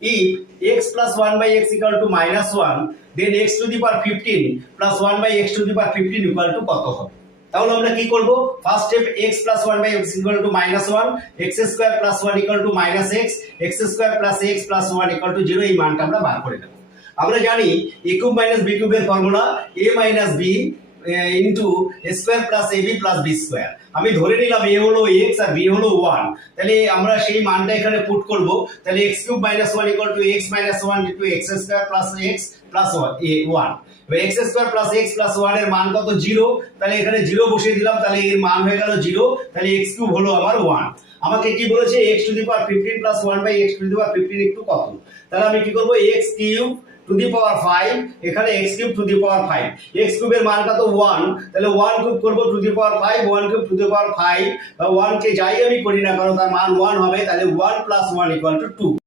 if x plus 1 by x equal to minus 1, then x to the power 15 plus 1 by x to the power 15 equal to কত হবে? তাহলে আমরা কি করব? First step x plus 1 by x equal to minus 1, x square plus 1 equal to minus x, x square plus x plus 1 equal to 0, এই মানটা আমরা বার করে নেব। আমরা জানি a কিউব মাইনাস b কিউবের formula a minus b into a square plus ab plus b square. আমি ধরে নিলাম a হলো x আর b হলো 1, তাহলে আমরা সেই মানটা এখানে পুট করব। তাহলে x cube minus 1 equal to x minus 1 into x square plus x plus 1। x square plus x plus 1 এর মান কত? 0। তাহলে এখানে 0 বসিয়ে দিলাম, তাহলে এর মান হয়ে গেল 0। তাহলে x কিউব হলো আমার 1। আমাকে কি বলেছে? x to the power 15 plus 1 by x to the power 15 একটু কত? তাহলে আমি কি করব? x cube to the power 5, এখানে x cube to the power 5, x কিউবের মান কত? 1। তাহলে 1 কিউব করব to the power 5, 1 cube to the power 5 বা 1 কে যাই আমি করি না কারণ তার মান 1 হবে। তাহলে 1 প্লাস 1 ইকুয়াল টু 2।